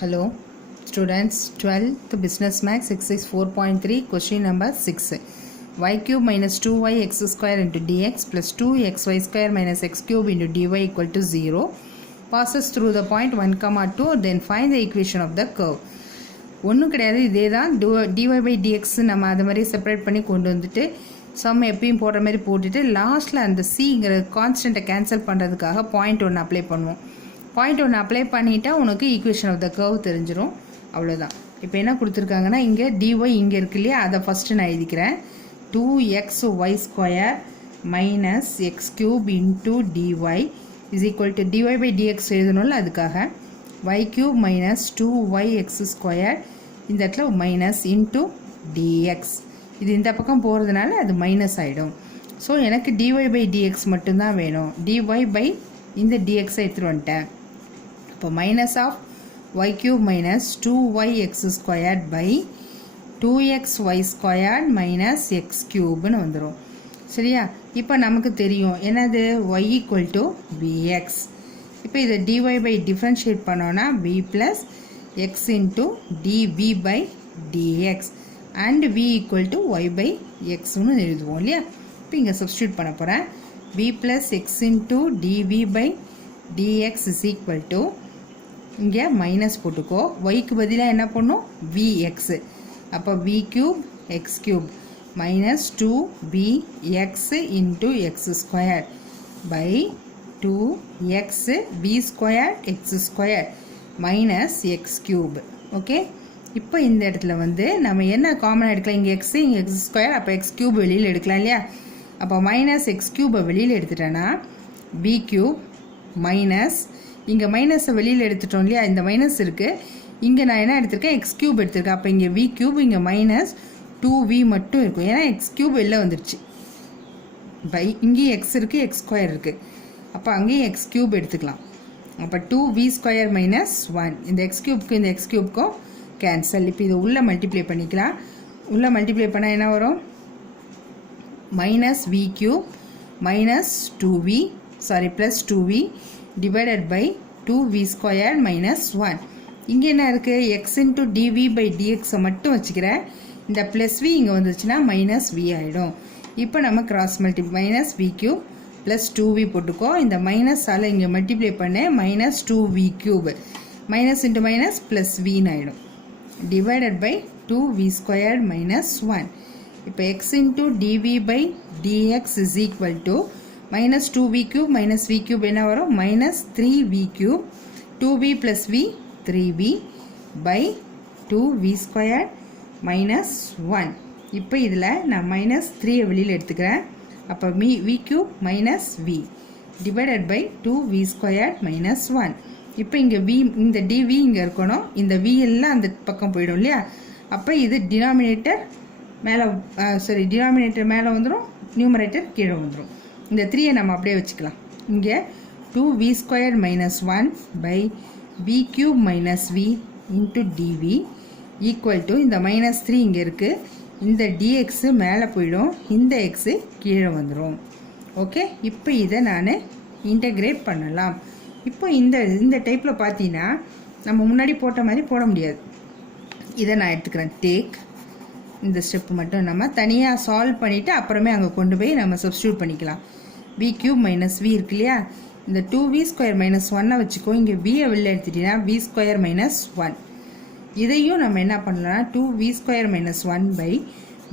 Hello students, 12th business max exercise 4.3 question number 6. Y cube minus 2y x square into dx plus 2xy square minus x cube into dy equal to 0 passes through the point 1, 2, then find the equation of the curve. ஒன்றும் கிடையாது, இதே தான் dy by dx நம்ம அது மாதிரி separate பண்ணி கொண்டு வந்துட்டு சம் எப்பயும் போடுற மாதிரி போட்டுட்டு லாஸ்ட்டில் அந்த சிங்கிற கான்ஸ்டண்ட்டை கேன்சல் பண்ணுறதுக்காக பாயிண்ட் ஒன்று அப்ளை பண்ணுவோம். பாயிண்ட் ஒன்று அப்ளை பண்ணிட்டா உனக்கு ஈக்குவேஷன் ஆஃப் த கர்வ் தெரிஞ்சிடும். அவ்வளோதான். இப்போ என்ன கொடுத்துருக்காங்கன்னா இங்கே டிஒய் இங்கே இருக்கு இல்லையா, அதை ஃபஸ்ட்டு நான் எழுதிக்கிறேன். 2xy square minus x cube into dy is equal to dy by dx எழுதணும்ல, அதுக்காக y cube minus 2yx square இந்த இடத்துல மைனஸ் இன்டூ டிஎக்ஸ். இது இந்த பக்கம் போகிறதுனால அது மைனஸ் ஆகிடும். ஸோ எனக்கு டிஒய் பை டிஎக்ஸ் மட்டும்தான் வேணும். டிஒய் பை இந்த டிஎக்ஸை எடுத்துகிட்டு வந்துட்டேன். இப்போ minus of y cube minus 2yx squared by 2xy squared minus x க்யூப்னு வந்துடும். சரியா? இப்போ நமக்கு தெரியும் என்னது, y ஈக்குவல் டு vx. இப்போ இதை dy பை டிஃப்ரென்ஷியேட் பண்ணோன்னா v plus x into dv by dx and v equal to y by எக்ஸ்னு எழுதுவோம் இல்லையா. இப்போ இங்கே சப்ஸ்டியூட் பண்ண போகிறேன். v plus x into dv by dx is equal to இங்கே மைனஸ் போட்டுக்கோ, ஒய்க்கு பதிலாக என்ன பண்ணும் vx. அப்போ v cube x cube minus 2vx into x square by 2x v square x square minus x cube. Okay, இப்போ இந்த இடத்துல வந்து நம்ம என்ன காமனாக எடுக்கலாம், இங்கே எக்ஸ் இங்கே எக்ஸ் ஸ்கொயர், அப்போ எக்ஸ் கியூப் வெளியில் எடுக்கலாம் இல்லையா. அப்போ மைனஸ் எக்ஸ் கியூபை வெளியில் எடுத்துட்டேன்னா v கியூப் மைனஸ் இங்கே மைனஸை வெளியில் எடுத்துட்டோம் இல்லையா, இந்த மைனஸ் இருக்குது. இங்கே நான் என்ன எடுத்திருக்கேன், எக்ஸ் கியூப் எடுத்திருக்கேன். அப்போ இங்கே v கியூப் இங்கே மைனஸ் 2v மட்டும் இருக்கும், ஏன்னா எக்ஸ் கியூப் வெளில வந்துடுச்சு. பை இங்கேயும் எக்ஸ் இருக்குது, எக்ஸ் ஸ்கொயர் இருக்குது, அப்போ அங்கேயும் எக்ஸ் கியூப் எடுத்துக்கலாம். அப்போ 2v ஸ்கொயர் மைனஸ் 1, இந்த எக்ஸ் கியூப்க்கு இந்த எக்ஸ் கியூப்க்கும் கேன்சல். இப்போ இது உள்ளே மல்டிப்ளை பண்ணிக்கலாம். உள்ளே மல்டிப்ளை பண்ணால் என்ன வரும், minus v cube minus 2v sorry plus 2v divided by 2v square minus 1. இங்கே என்ன இருக்குது, x into dv by dx மட்டும் வச்சுக்கிறேன். இந்த ப்ளஸ் v இங்கே வந்துச்சுன்னா மைனஸ் v ஆகிடும். இப்போ நம்ம cross multiply minus v cube plus 2v போட்டுக்கோ. இந்த மைனஸால் இங்கே மல்டிப்ளை பண்ணேன், minus 2v cube minus into minus plus vன்னு ஆகிடும். Divided by 2v square minus 1. இப்போ x into dv by dx is equal to minus 2v cube minus v cube என்ன வரும், minus 3v cube 2v plus v 3v by 2v square minus 1. இப்போ இதில் நான் minus 3 வெளியில் எடுத்துக்கிறேன். அப்போ v cube minus v divided by 2v square minus 1. இப்போ இங்கே v இந்த dv இங்கே இருக்கணும், இந்த v எல்லாம் அந்த பக்கம் போயிடும் இல்லையா. அப்போ இது டினாமினேட்டர் மேலே டினாமினேட்டர் மேலே வந்துடும், நியூமரேட்டர் கீழே வந்துடும். இந்த 3 நம்ம அப்படியே வச்சுக்கலாம். இங்கே 2v square minus 1 by v cube minus v into dv equal to இந்த மைனஸ் 3 இங்கே இருக்குது, இந்த dx மேலே போயிடும், இந்த x கீழே வந்துடும். ஓகே, இப்போ இதை நான் இன்டகிரேட் பண்ணலாம். இப்போ இந்த டைப்பில் பார்த்தீங்கன்னா நம்ம முன்னாடி போட்ட மாதிரி போட முடியாது. இதை நான் எடுத்துக்கிறேன். டேக் இந்த ஸ்டெப்பு மட்டும் நம்ம தனியாக சால்வ் பண்ணிவிட்டு அப்புறமே அங்கே கொண்டு போய் நம்ம சப்ஸ்டியூட் பண்ணிக்கலாம். v கியூப் மைனஸ் v இருக்கு இல்லையா, இந்த 2v ஸ்கொயர் மைனஸ் 1 வச்சுக்கோ. இங்கே vயை வெளில எடுத்துட்டீங்கன்னா v ஸ்கொயர் மைனஸ் 1. இதையும் நம்ம என்ன பண்ணலாம், 2v square minus 1 by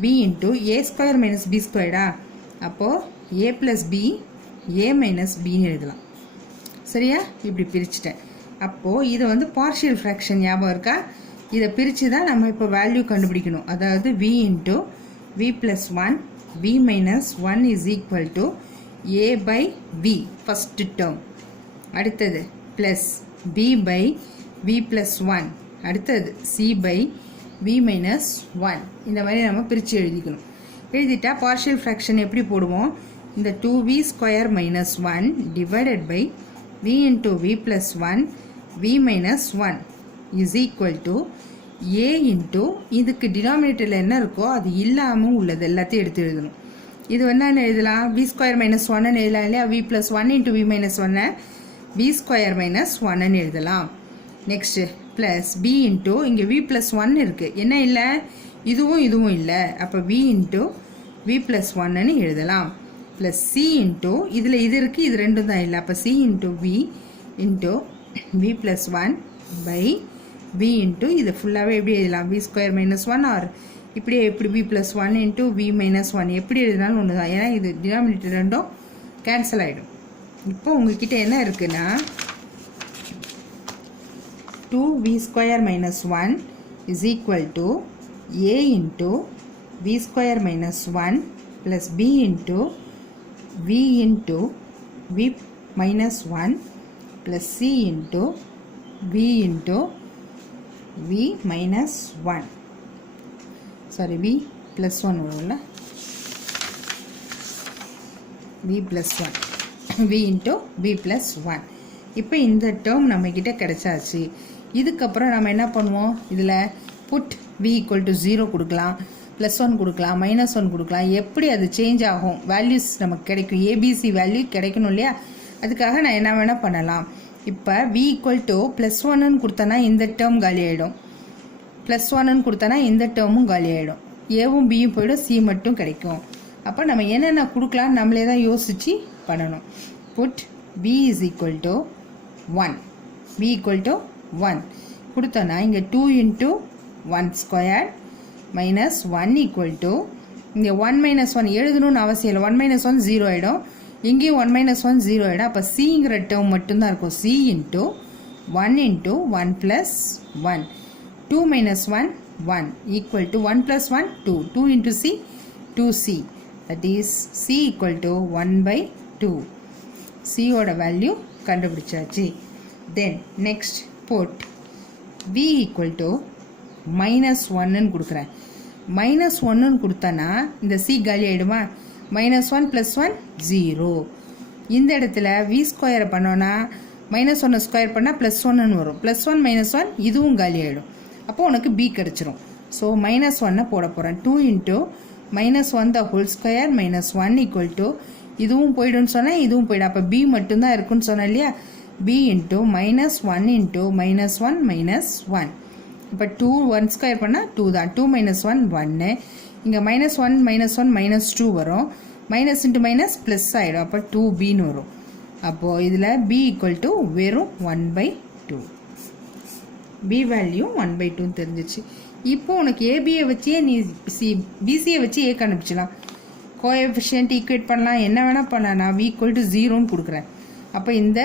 v into a square minus b ஸ்கொயர்டா. அப்போது a plus b a minus பின்னு எழுதலாம். சரியா? இப்படி பிரிச்சுட்டேன். அப்போது இது வந்து பார்ஷியல் ஃப்ராக்ஷன் ஞாபகம் இருக்கா, இதை பிரித்து தான் நம்ம இப்போ வேல்யூ கண்டுபிடிக்கணும். அதாவது v into v plus 1 v minus 1 is equal to a by v first term, அடுத்தது plus b by v plus 1, அடுத்தது c பை v மைனஸ் 1. இந்த மாதிரி நம்ம பிரித்து எழுதிக்கணும். எழுதிட்டா பார்ஷியல் ஃப்ராக்ஷன் எப்படி போடுவோம், இந்த 2v square minus 1 divided by v into v plus 1 v minus 1 is equal to a into இதுக்கு டினாமினேட்டரில் என்ன இருக்கோ அது இல்லாமல் உள்ளது எல்லாத்தையும் எடுத்து எழுதணும். இது என்னென்னு எழுதலாம், v ஸ்கொயர் மைனஸ் 1 எழுதலாம் இல்லையா. v plus 1 into v minus 1 v square minus 1 எழுதலாம். நெக்ஸ்ட்டு ப்ளஸ் பி இன்ட்டு இங்கே வி ப்ளஸ் ஒன் இருக்குது, என்ன இல்லை இதுவும் இல்லை, அப்போ வி இன்ட்டு வி ப்ளஸ் ஒன்னு எழுதலாம். ப்ளஸ் சி இன்ட்டு இதில் இது இருக்குது, இது ரெண்டும் தான் இல்லை, அப்போ c into v into v plus one by v into இது ஃபுல்லாகவே எப்படி எழுதலாம், v square minus one or இப்படியே எப்படி v plus one into v minus one எப்படி எழுதினாலும் ஒன்று தான், ஏன்னா இது டினாமினேட்டர் ரெண்டும் கேன்சல் ஆகிடும். இப்போ உங்ககிட்ட என்ன இருக்குன்னா 2v square minus 1 is equal to a into v square minus 1 plus b into v minus 1 plus c into v minus 1. Sorry, v plus 1 வரும்ல, v plus 1 v into v plus 1. இப்போ இந்த term நம்மக்கிட்ட கிடைச்சாச்சு. இதுக்கப்புறம் நம்ம என்ன பண்ணுவோம், இதில் புட் v ஈக்குவல் டு 0 கொடுக்கலாம், ப்ளஸ் 1 கொடுக்கலாம், மைனஸ் 1 கொடுக்கலாம், எப்படி அது சேஞ்ச் ஆகும், வேல்யூஸ் நமக்கு கிடைக்கும், ஏபிசி வேல்யூ கிடைக்கணும் இல்லையா, அதுக்காக நான் என்ன வேணால் பண்ணலாம். இப்போ v ஈக்குவல் டு ப்ளஸ் 1ன்னு கொடுத்தனா இந்த டேர்ம் காலி ஆகிடும், ப்ளஸ் 1ன்னு கொடுத்தனா இந்த டேர்மும் காலி ஆகிடும், ஏவும் பியும் போய்டும், சி மட்டும் கிடைக்கும். அப்போ நம்ம என்னென்ன கொடுக்கலாம் நம்மளே தான் யோசித்து பண்ணணும். Put b is equal to 1, b equal to 1 கொடுத்தோன்னா இங்கே 2 into 1 square minus 1 equal to இங்கே 1 minus 1 எழுதணும்னு அவசியம் இல்லை, 1 minus 1 0 ஆகிடும், இங்கேயும் 1 minus 1 0 ஆகிடும். அப்போ சிங்கிற டேர்ம் மட்டும்தான் இருக்கும், c into 1 into 1 plus 1, 2 minus 1 1 equal to 1 plus 1 2, 2 into c 2c, that is c equal to 1 by 2. c ஓட வேல்யூ கண்டுபிடிச்சாச்சு. Then next put v equal to minus ஒன்னுன்னு கொடுக்குறேன். மைனஸ் ஒன்னுன்னு கொடுத்தனா இந்த c காலி ஆகிடுமா, மைனஸ் 1 ப்ளஸ் 1 0. இந்த இடத்துல v ஸ்கொயரை பண்ணோன்னா மைனஸ் 1 ஸ்கொயர் பண்ணால் ப்ளஸ் 1ன்னு வரும், ப்ளஸ் 1 மைனஸ் 1 இதுவும் காலி ஆகிடும், அப்போது உனக்கு b கிடச்சிரும். ஸோ மைனஸ் 1 போட போகிறேன். 2 into minus 1 the whole square minus 1 equal to இதுவும் போய்டுன்னு சொன்னால் இதுவும் போய்டும், அப்போ b மட்டும்தான் இருக்குன்னு சொன்னேன் இல்லையா, b into minus 1 into minus 1 minus 1. இப்போ 2 1 ஸ்கொயர் பண்ணால் 2 தான், 2 மைனஸ் 1 1, இங்கே மைனஸ் 1 மைனஸ் 1 மைனஸ் 2 வரும், மைனஸ் இன்ட்டு மைனஸ் ப்ளஸ் ஆகிடும், அப்போ 2bன்னு வரும். அப்போது இதில் b ஈக்குவல் டு வெறும் 1/2, b வேல்யூ 1/2 தெரிஞ்சிச்சு. இப்போ உனக்கு ஏபியை வச்சே நீ பிசியை வச்சு ஏ கண்டுபிடிச்சலாம், கோஎஃபிஷியன்ட் ஈக்குவேட் பண்ணலாம், என்ன வேணால் பண்ணலாம். நான் v ஈக்குவல் டு 0ன்னு கொடுக்குறேன், அப்போ இந்த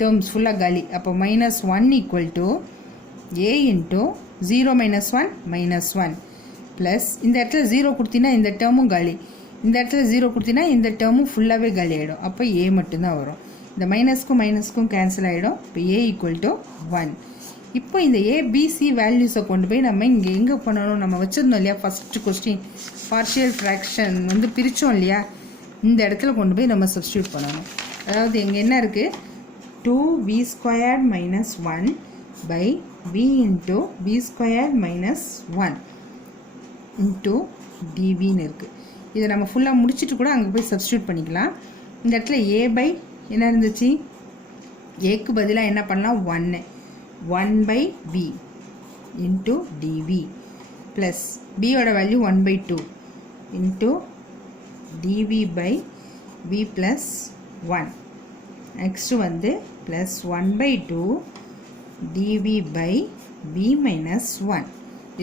டேர்ம்ஸ் ஃபுல்லாக காலி. அப்போ minus 1 equal to A into 0 minus 1 minus 1 plus இந்த இடத்துல 0 கொடுத்தீங்கன்னா இந்த டேர்மும் காலி, இந்த இடத்துல 0 கொடுத்தீங்கன்னா இந்த டேர்மும் ஃபுல்லாகவே காலி ஆகிடும், அப்போ ஏ மட்டும்தான் வரும். இந்த மைனஸ்க்கும் மைனஸ்க்கும் கேன்சல் ஆகிடும், இப்போ ஏ ஈக்குவல் டு 1. இப்போ இந்த ஏபிசி வேல்யூஸை கொண்டு போய் நம்ம இங்கே எங்கே பண்ணணும், நம்ம வச்சுருந்தோம் இல்லையா ஃபஸ்ட்டு கொஸ்டின் பார்ஷியல் ஃப்ராக்ஷன் வந்து பிரித்தோம் இல்லையா, இந்த இடத்துல கொண்டு போய் நம்ம சப்ஸ்டியூட் பண்ணணும். அதாவது இங்கே என்ன இருக்குது, 2v square minus 1 by v into v square minus 1 into dvன்னு இருக்குது. இதை நம்ம ஃபுல்லாக முடிச்சுட்டு கூட அங்கே போய் சப்ஸ்டியூட் பண்ணிக்கலாம். இந்த இடத்துல a பை என்ன இருந்துச்சு, ஏக்கு பதிலாக என்ன பண்ணலாம் 1 by v into dv plus bயோட value 1/2 into dv by v plus 1. Next வந்து plus 1/2 dv by v minus 1.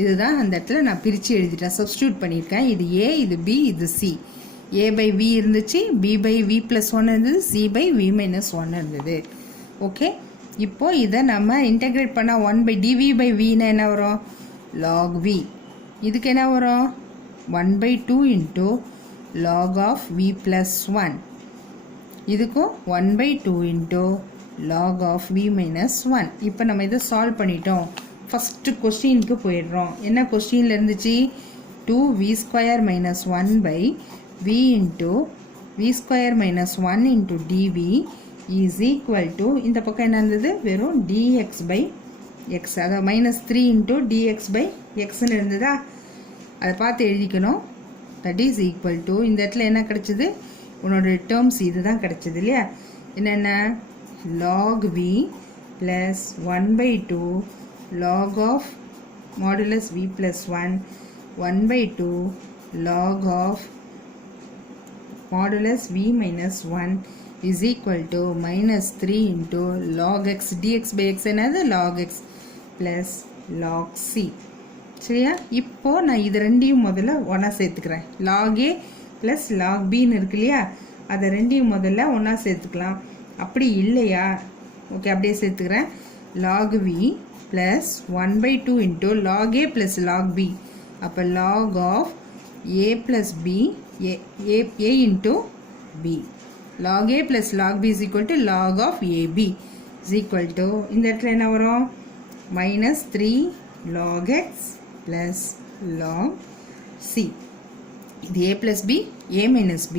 இதுதான் அந்த இடத்துல நான் பிரித்து எழுதிட்டேன், சப்ஸ்டியூட் பண்ணியிருக்கேன். இது a, இது b, இது c. a பை v இருந்துச்சு, b பை v ப்ளஸ் 1 இருந்தது, c பை v மைனஸ் 1 இருந்தது. ஓகே, இப்போ இதை நம்ம இன்டெகிரேட் பண்ணால் 1/dv பை vனா என்ன வரும், log v. இதுக்கு என்ன வரும் 1/2 into log of v plus 1. இதுக்கும் 1/2 into log of v minus 1. இப்போ நம்ம இதை சால்வ் பண்ணிட்டோம். ஃபஸ்ட்டு கொஸ்டினுக்கு போயிடுறோம். என்ன கொஸ்டினில் இருந்துச்சு, 2v square minus 1 by v into v square minus 1 into dv is equal to இந்த பக்கம் என்ன இருந்தது, வெறும் dx பை x, அதாவது மைனஸ் 3 இன்ட்டு dx பை எக்ஸ்ன்னு இருந்ததா, அதை பார்த்து எழுதிக்கணும். தட் இஸ் ஈக்குவல் டு இந்த இடத்துல என்ன கிடச்சிது, உன்னோட டேர்ம்ஸ் இது தான் கிடச்சிது இல்லையா, என்னென்ன log v plus 1 by 2 log of modulus v plus 1, 1 by 2 log of modulus v minus 1 is equal to minus 3 into log x dx by x என்னது log x plus log c. சரியா? இப்போ நான் இது ரெண்டையும் முதல்ல ஒன்றா சேர்த்துக்கிறேன். log a plus log b ன்னு இருக்கு இல்லையா, அதை ரெண்டையும் முதல்ல ஒன்றா சேர்த்துக்கலாம். அப்படி இல்லையா, ஓகே அப்படியே சேர்த்துக்கிறேன். log v plus 1 by 2 into log a plus log b. அப்போ log of a plus b a into b. log a plus log b is equal to log of ab is equal to இந்த இடத்துல என்ன வரும், minus 3 log x plus log c. இது a plus b a minus b.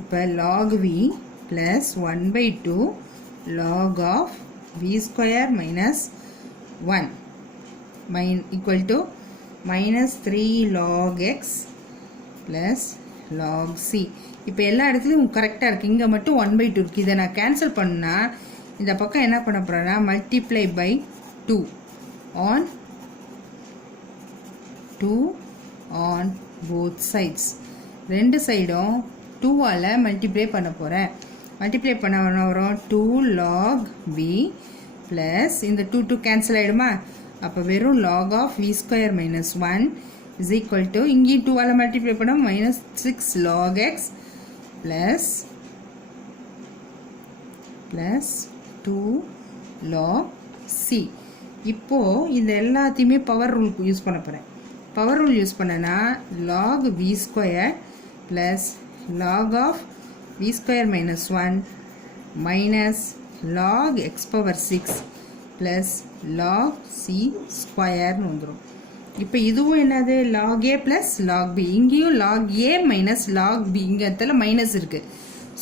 இப்போ log v plus 1 by 2 log of v square minus 1 equal to minus 3 log x plus log c. இப்போ எல்லா இடத்துலையும் கரெக்டாக இருக்குது. இங்கே மட்டும் 1 by 2 இருக்குது. இதை நான் கேன்சல் பண்ணால் இந்த பக்கம் என்ன பண்ண போகிறேன்னா multiply by 2 on both sides. ரெண்டு சைடும் 2ஆல் மல்டிப்ளை பண்ண போகிறேன். மல்டிப்ளை பண்ண வரும் 2 log v ப்ளஸ் இந்த 2 கேன்சல் ஆகிடுமா, அப்போ வெறும் log of v square minus 1 is equal to இங்கேயும் 2ஆல் மல்டிப்ளை பண்ண minus 6 log x plus 2 log c. இப்போ இந்த எல்லாத்தையுமே பவர் ரூல் யூஸ் பண்ண போகிறேன். பவர் ரூல் யூஸ் பண்ணனா log v square plus log of v square minus 1 minus log x power 6 plus log c square வந்துரும். இப்போ இதுவும் என்னது log a plus log b. இங்கேயும் log a minus log b. இங்கே இடத்துல மைனஸ் இருக்குது.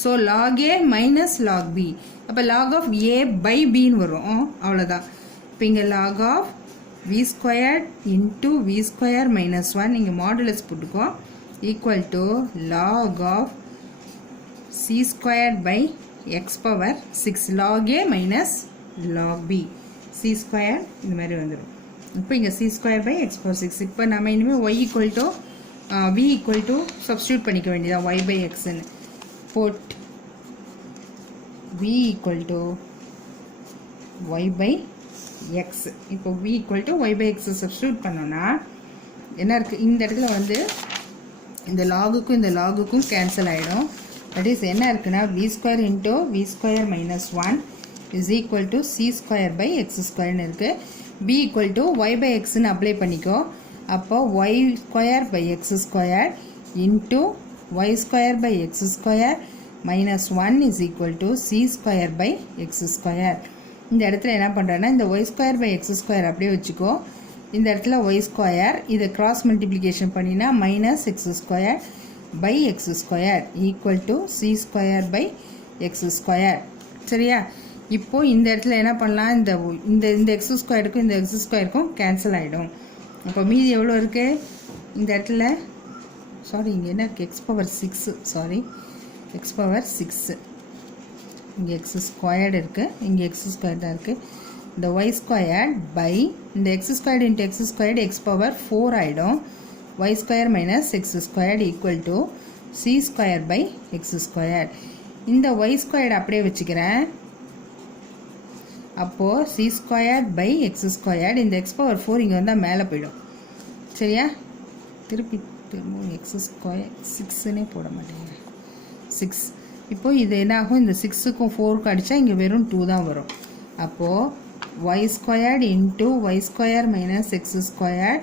So log a minus log b. அப்போ log of a by b ன்னு வரும். அவ்வளோதான். இப்போ இங்கே log of v squared into v square minus 1 இங்கே மாடுலஸ் போட்டுக்கோ equal to log of c squared by x power 6 log a minus log b c square இந்த மாதிரி வந்துடும். இப்போ இங்கே c square by x power 6. இப்போ நம்ம இனிமேல் y equal to v equal to substitute பண்ணிக்க வேண்டியதான் y by x ன்னு. put v equal to y by x. இப்போ v equal to y by x substitute பண்ணோன்னா என்ன இருக்குது, இந்த இடத்துல வந்து இந்த லாகுக்கும் இந்த லாகுக்கும் கேன்சல் ஆகிடும். தட் இஸ் என்ன இருக்குன்னா v square into v square minus 1 is equal to c square by x squareன்னு இருக்குது. b equal to y by x ன்னு அப்ளை பண்ணிக்கோ. அப்போ y square by x square into y square by x square minus 1 is equal to c square by x square. இந்த இடத்துல என்ன பண்ணுறேன்னா இந்த y square by x square அப்படியே வச்சுக்கோ. இந்த இடத்துல y square இதை கிராஸ் மல்டிப்ளிகேஷன் பண்ணினா minus x square by x square equal to c square by x square. சரியா? இப்போ இந்த இடத்துல என்ன பண்ணலாம், இந்த இந்த இந்த x ஸ்கொயருக்கும் இந்த x ஸ்கொயருக்கும் கேன்சல் ஆகிடும். அப்போ மீதி எவ்வளோ இருக்குது இந்த இடத்துல, சாரி இங்கே என்ன இருக்குது x power 6, sorry x power 6. இங்கே x ஸ்கொயர்டு இருக்குது, இங்கே x ஸ்கொயர் தான் இருக்குது. இந்த y ஸ்கொயர்ட் பை இந்த x squared into x squared x power 4 ஆகிடும். y square minus x squared equal to c square by x square. இந்த y squared அப்படியே வச்சுக்கிறேன். அப்போது c square by x squared இந்த x பவர் 4 இங்கே வந்தால் மேலே போயிடும். சரியா? திரும்ப x ஸ்கொயர் 6ன்னே போட மாட்டேங்க 6. இப்போது இது என்ன ஆகும், இந்த 6க்கும் 4க்கும் அடித்தா இங்கே வெறும் 2 தான் வரும். அப்போது y squared into y square minus x square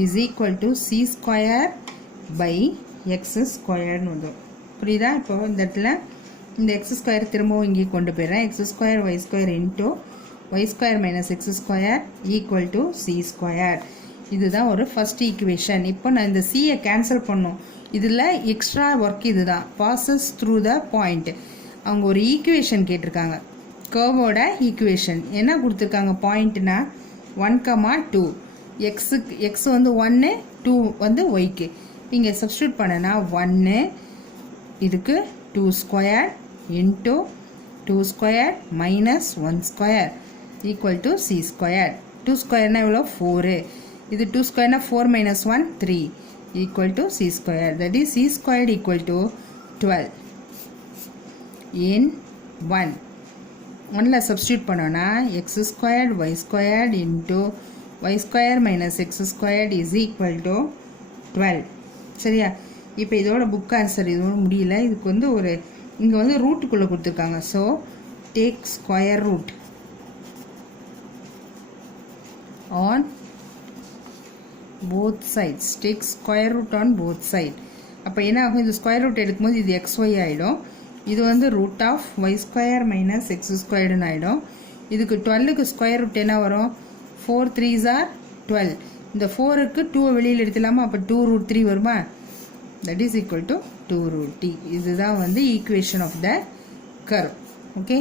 is equal to c square by x ஸ்கொயர்னு வந்துடும். புரியுதா? இப்போது இந்த இடத்துல இந்த x ஸ்கொயர் திரும்பவும் இங்கே கொண்டு போயிடுறேன். x square y square into y square minus x square equal to c square. இதுதான் ஒரு ஃபஸ்ட் ஈக்குவேஷன். இப்போ நான் இந்த c-யை கேன்சல் பண்ணோம். இதில் எக்ஸ்ட்ரா ஒர்க் இது தான், பாசஸ் த்ரூ த பாயிண்ட். அவங்க ஒரு ஈக்குவேஷன் கேட்டிருக்காங்க, கர்வோட ஈக்குவேஷன். என்ன கொடுத்துருக்காங்க பாயிண்ட்னா 1,2. எக்ஸுக்கு எக்ஸ் வந்து 1, 2 வந்து ஒய்க்கு. இங்கே சப்ஸ்டியூட் பண்ணனா 1 இதுக்கு 2 square into 2 square minus 1 square equal to c square. 2 square எவ்வளோ 4. இது 2 square 4 minus 1 3 equal to c square. That is c squared equal to 12. In 1. 1ல substitute பண்ணோன்னா x squared y squared into y square minus x squared is equal to 12. சரியா? இப்போ இதோட book answer இதோட முடியல. இதுக்கு வந்து ஒரு இங்கே வந்து ரூட்டுக்குள்ளே கொடுத்துருக்காங்க. So take square root on both sides. Take square root on both side. அப்போ என்ன ஆகும்? இது ஸ்கொயர் ரூட் எடுக்கும்போது இது xy ஆகிடும். இது வந்து root of y square minus x ஸ்கொயர்டுன்னு ஆகிடும். இதுக்கு 12க்கு ஸ்கொயர் ரூட் என்ன வரும்? 4 3s are 12. இந்த 4க்கு 2 வெளியில் எடுத்துலாமா? அப்போ 2 root 3 வருமா? That is equal to 2 root t. இதுதான் வந்து equation of the curve. Okay.